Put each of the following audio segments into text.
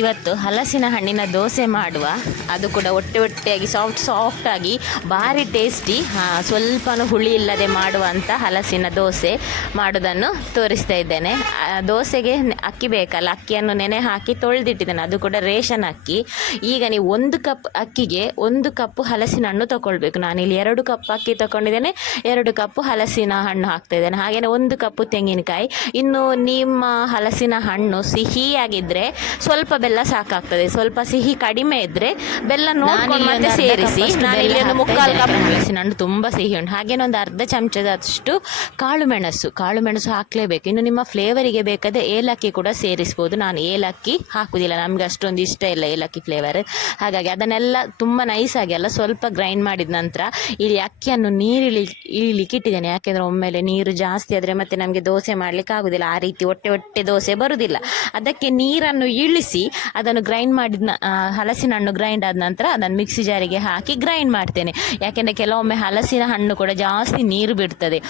ಇವತ್ತು ಹಲಸಿನ ಹಣ್ಣಿನ ದೋಸೆ ಮಾಡುವ, ಅದು ಕೂಡ ಒಟ್ಟೆಯಾಗಿ ಸಾಫ್ಟಾಗಿ ಭಾರಿ ಟೇಸ್ಟಿ, ಸ್ವಲ್ಪನೂ ಹುಳಿ ಇಲ್ಲದೆ ಮಾಡುವಂಥ ಹಲಸಿನ ದೋಸೆ ಮಾಡೋದನ್ನು ತೋರಿಸ್ತಾ ಇದ್ದೇನೆ. ದೋಸೆಗೆ ಅಕ್ಕಿ ಬೇಕಲ್ಲ, ಅಕ್ಕಿಯನ್ನು ನೆನೆ ಹಾಕಿ ತೊಳೆದಿಟ್ಟಿದ್ದೇನೆ, ಅದು ಕೂಡ ರೇಷನ್ ಅಕ್ಕಿ. ಈಗ ನೀವು 1 ಕಪ್ ಅಕ್ಕಿಗೆ 1 ಕಪ್ ಹಲಸಿನ ಹಣ್ಣು ತಗೊಳ್ಬೇಕು. ನಾನಿಲ್ಲಿ 2 ಕಪ್ ಅಕ್ಕಿ ತಗೊಂಡಿದ್ದೇನೆ, 2 ಕಪ್ ಹಲಸಿನ ಹಣ್ಣು ಹಾಕ್ತಾ ಇದ್ದೇನೆ. ಹಾಗೆಯೇ 1 ಕಪ್ ತೆಂಗಿನಕಾಯಿ. ಇನ್ನು ನಿಮ್ಮ ಹಲಸಿನ ಹಣ್ಣು ಸಿಹಿಯಾಗಿದ್ದರೆ ಸ್ವಲ್ಪ ಬೆಲ್ಲ ಸಾಕಾಗ್ತದೆ, ಸ್ವಲ್ಪ ಸಿಹಿ ಕಡಿಮೆ ಇದ್ದರೆ ಬೆಲ್ಲ ನೋಡ್ಕೊಂಡು ಮತ್ತೆ ಸೇರಿಸಿ. ನಾನಿಲ್ಲಿ 1/4 ಕಪ್ ಹಲಸಿನ ಹಣ್ಣು ತುಂಬ ಸಿಹಿ ಉಂಟು. ಹಾಗೇನೆ ಒಂದು ಅರ್ಧ ಚಮಚದಷ್ಟು ಕಾಳು ಮೆಣಸು ಹಾಕಲೇಬೇಕು. ಇನ್ನು ನಿಮ್ಮ ಫ್ಲೇವರಿಗೆ ಬೇಕಾದರೆ ಏಲಕ್ಕಿ ಕೂಡ ಸೇರಿಸ್ಬೋದು. ನಾನು ಏಲಕ್ಕಿ ಹಾಕುವುದಿಲ್ಲ, ನಮಗೆ ಅಷ್ಟೊಂದು ಇಷ್ಟ ಇಲ್ಲ ಏಲಕ್ಕಿ ಫ್ಲೇವರ್. ಹಾಗಾಗಿ ಅದನ್ನೆಲ್ಲ ತುಂಬ ನೈಸಾಗಿ ಅಲ್ಲ, ಸ್ವಲ್ಪ ಗ್ರೈಂಡ್ ಮಾಡಿದ ನಂತರ ಇಲ್ಲಿ ಅಕ್ಕಿಯನ್ನು ಇಳಿಲಿಕ್ಕೆ ಇಟ್ಟಿದ್ದೇನೆ. ಯಾಕೆಂದರೆ ಒಮ್ಮೆಲೆ ನೀರು ಜಾಸ್ತಿ ಆದರೆ ಮತ್ತೆ ನಮಗೆ ದೋಸೆ ಮಾಡಲಿಕ್ಕೆ ಆಗೋದಿಲ್ಲ, ಆ ರೀತಿ ಹೊಟ್ಟೆ ದೋಸೆ ಬರುವುದಿಲ್ಲ. ಅದಕ್ಕೆ ನೀರನ್ನು ಇಳಿಸಿ ಅದನ್ನು ಗ್ರೈಂಡ್ ಮಾಡಿದ ಹಲಸಿನ ಹಣ್ಣು ಗ್ರೈಂಡ್ ಆದ ನಂತರ ಅದನ್ನು ಮಿಕ್ಸಿ ಜಾರಿಗೆ ಹಾಕಿ ಗ್ರೈಂಡ್ ಮಾಡ್ತೇನೆ. ಯಾಕೆಂದರೆ ಕೆಲವೊಮ್ಮೆ ಹಲಸಿನ ಹಣ್ಣು ಕೂಡ ಜಾಸ್ತಿ ನೀರು ಬಿಡ್ತದೆ,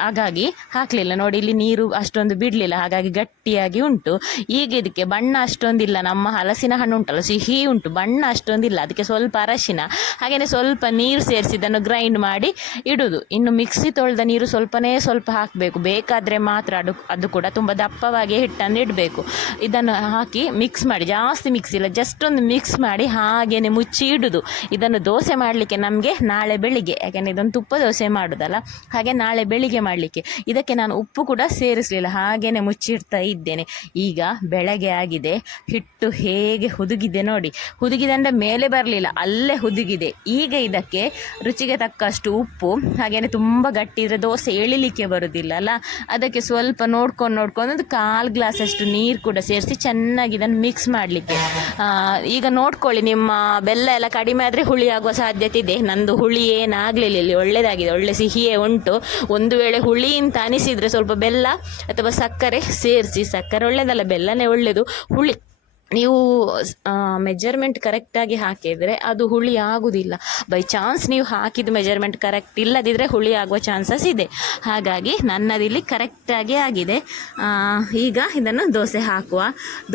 ಹಾಗಾಗಿ ಹಾಕಲಿಲ್ಲ. ನೋಡಿ, ಇಲ್ಲಿ ನೀರು ಅಷ್ಟೊಂದು ಬಿಡಲಿಲ್ಲ, ಹಾಗಾಗಿ ಗಟ್ಟಿಯಾಗಿ ಉಂಟು. ಈಗ ಇದಕ್ಕೆ ಬಣ್ಣ ಅಷ್ಟೊಂದಿಲ್ಲ, ನಮ್ಮ ಹಲಸಿನ ಹಣ್ಣು ಉಂಟಲ್ಲ ಸಿಹಿ ಉಂಟು, ಬಣ್ಣ ಅಷ್ಟೊಂದಿಲ್ಲ. ಅದಕ್ಕೆ ಸ್ವಲ್ಪ ಅರಶಿನ ಹಾಗೆಯೇ ಸ್ವಲ್ಪ ನೀರು ಸೇರಿಸಿ ಇದನ್ನು ಗ್ರೈಂಡ್ ಮಾಡಿ ಇಡುವುದು. ಇನ್ನು ಮಿಕ್ಸಿ ತೊಳೆದ ನೀರು ಸ್ವಲ್ಪ ಹಾಕಬೇಕು, ಬೇಕಾದರೆ ಮಾತ್ರ. ಅದು ಕೂಡ ತುಂಬ ದಪ್ಪವಾಗಿ ಹಿಟ್ಟನ್ನು ಇಡಬೇಕು. ಇದನ್ನು ಹಾಕಿ ಮಿಕ್ಸ್ ಮಾಡಿ, ಜಾಸ್ತಿ ಮಿಕ್ಸ್ ಇಲ್ಲ, ಜಸ್ಟ್ ಒಂದು ಮಿಕ್ಸ್ ಮಾಡಿ ಹಾಗೆಯೇ ಮುಚ್ಚಿ ಇಡುವುದು. ಇದನ್ನು ದೋಸೆ ಮಾಡಲಿಕ್ಕೆ ನಮಗೆ ನಾಳೆ ಬೆಳಿಗ್ಗೆ, ಯಾಕೆಂದರೆ ಇದೊಂದು ತುಪ್ಪ ದೋಸೆ ಮಾಡೋದಲ್ಲ, ಹಾಗೆ ನಾಳೆ ಬೆಳಿಗ್ಗೆ ಮಾಡಲಿಕ್ಕೆ. ಇದಕ್ಕೆ ನಾನು ಉಪ್ಪು ಕೂಡ ಸೇರಿಸಲಿಲ್ಲ, ಹಾಗೆಯೇ ಮುಚ್ಚಿಡ್ತಾ ಇದ್ದೇನೆ. ಈಗ ಬೆಳಗ್ಗೆ ಆಗಿದೆ, ಹಿಟ್ಟು ಹೇಗೆ ಹುದುಗಿದೆ ನೋಡಿ. ಹುದುಗಿದೆ ಅಂದರೆ ಮೇಲೆ ಬರಲಿಲ್ಲ, ಅಲ್ಲೇ ಹುದುಗಿದೆ. ಈಗ ಇದಕ್ಕೆ ರುಚಿಗೆ ತಕ್ಕಷ್ಟು ಉಪ್ಪು, ಹಾಗೆಯೇ ತುಂಬ ಗಟ್ಟಿ ಇದ್ದರೆ ದೋಸೆ ಎಳಿಲಿಕ್ಕೆ ಬರೋದಿಲ್ಲ ಅಲ್ಲ, ಅದಕ್ಕೆ ಸ್ವಲ್ಪ ನೋಡ್ಕೊಂಡು ಒಂದು 1/4 ಗ್ಲಾಸಷ್ಟು ನೀರು ಕೂಡ ಸೇರಿಸಿ ಚೆನ್ನಾಗಿ ಇದನ್ನು ಮಿಕ್ಸ್ ಮಾಡಲಿಕ್ಕೆ. ಈಗ ನೋಡ್ಕೊಳ್ಳಿ, ನಿಮ್ಮ ಬೆಲ್ಲ ಎಲ್ಲ ಕಡಿಮೆ ಆದರೆ ಹುಳಿ ಆಗುವ ಸಾಧ್ಯತೆ ಇದೆ. ನಂದು ಹುಳಿ ಏನಾಗಲಿಲ್ಲ, ಇಲ್ಲಿ ಒಳ್ಳೆಯದಾಗಿದೆ, ಒಳ್ಳೆ ಸಿಹಿಯೇ ಉಂಟು. ಒಂದು ವೇಳೆ ಹುಳಿ ಅಂತ ಅನಿಸಿದರೆ ಸ್ವಲ್ಪ ಬೆಲ್ಲ ಅಥವಾ ಸಕ್ಕರೆ ಸೇರಿಸಿ. ಸಕ್ಕರೆ ಒಳ್ಳೆಯದಲ್ಲ, ಬೆಲ್ಲನೇ ಒಳ್ಳೆಯದು. ಹುಳಿ ನೀವು ಮೆಜರ್ಮೆಂಟ್ ಕರೆಕ್ಟಾಗಿ ಹಾಕಿದರೆ ಅದು ಹುಳಿ ಆಗುವುದಿಲ್ಲ. ಬೈ ಚಾನ್ಸ್ ನೀವು ಹಾಕಿದ ಮೆಜರ್ಮೆಂಟ್ ಕರೆಕ್ಟ್ ಇಲ್ಲದಿದ್ದರೆ ಹುಳಿ ಆಗುವ ಚಾನ್ಸಸ್ ಇದೆ. ಹಾಗಾಗಿ ನನ್ನದಿಲ್ಲಿ ಕರೆಕ್ಟಾಗಿ ಆಗಿದೆ. ಈಗ ಇದನ್ನು ದೋಸೆ ಹಾಕುವ.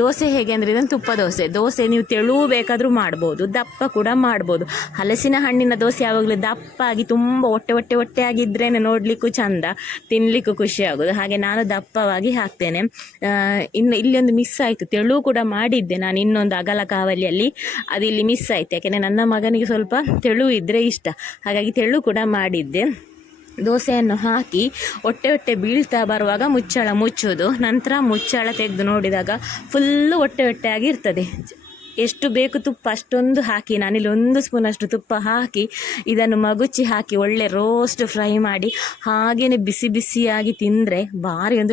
ದೋಸೆ ಹೇಗೆ ಅಂದರೆ ಇದನ್ನು ತುಪ್ಪ ದೋಸೆ ನೀವು ತೆಳು ಬೇಕಾದರೂ ಮಾಡ್ಬೋದು, ದಪ್ಪ ಕೂಡ ಮಾಡ್ಬೋದು. ಹಲಸಿನ ಹಣ್ಣಿನ ದೋಸೆ ಯಾವಾಗಲೂ ದಪ್ಪಾಗಿ ತುಂಬ ಹೊಟ್ಟೆ ಆಗಿದ್ರೇ ನೋಡಲಿಕ್ಕೂ ಚಂದ, ತಿನ್ನಲಿಕ್ಕೂ ಖುಷಿ ಆಗೋದು. ಹಾಗೆ ನಾನು ದಪ್ಪವಾಗಿ ಹಾಕ್ತೇನೆ. ಇನ್ನು ಇಲ್ಲಿ ಒಂದು ಮಿಸ್ ಆಯಿತು, ತೆಳು ಕೂಡ ಮಾಡಿದ್ದೆ ನಾನು ಇನ್ನೊಂದು ಅಗಲ ಕಾವಲಿಯಲ್ಲಿ, ಅದು ಇಲ್ಲಿ ಮಿಸ್ ಆಯಿತು. ಯಾಕೆಂದರೆ ನನ್ನ ಮಗನಿಗೆ ಸ್ವಲ್ಪ ತೆಳು ಇದ್ದರೆ ಇಷ್ಟ, ಹಾಗಾಗಿ ತೆಳು ಕೂಡ ಮಾಡಿದ್ದೆ. ದೋಸೆಯನ್ನು ಹಾಕಿ ಹೊಟ್ಟೆ ಬೀಳ್ತಾ ಬರುವಾಗ ಮುಚ್ಚೋದು. ನಂತರ ಮುಚ್ಚಳ ತೆಗೆದು ನೋಡಿದಾಗ ಫುಲ್ಲು ಹೊಟ್ಟೆ ಆಗಿರ್ತದೆ. ಎಷ್ಟು ಬೇಕು ತುಪ್ಪ ಅಷ್ಟೊಂದು ಹಾಕಿ, ನಾನಿಲ್ಲಿ 1 ಸ್ಪೂನಷ್ಟು ತುಪ್ಪ ಹಾಕಿ ಇದನ್ನು ಮಗುಚಿ ಹಾಕಿ ಒಳ್ಳೆ ರೋಸ್ಟ್ ಫ್ರೈ ಮಾಡಿ ಹಾಗೆಯೇ ಬಿಸಿಯಾಗಿ ತಿಂದರೆ ಭಾರಿ ಒಂದು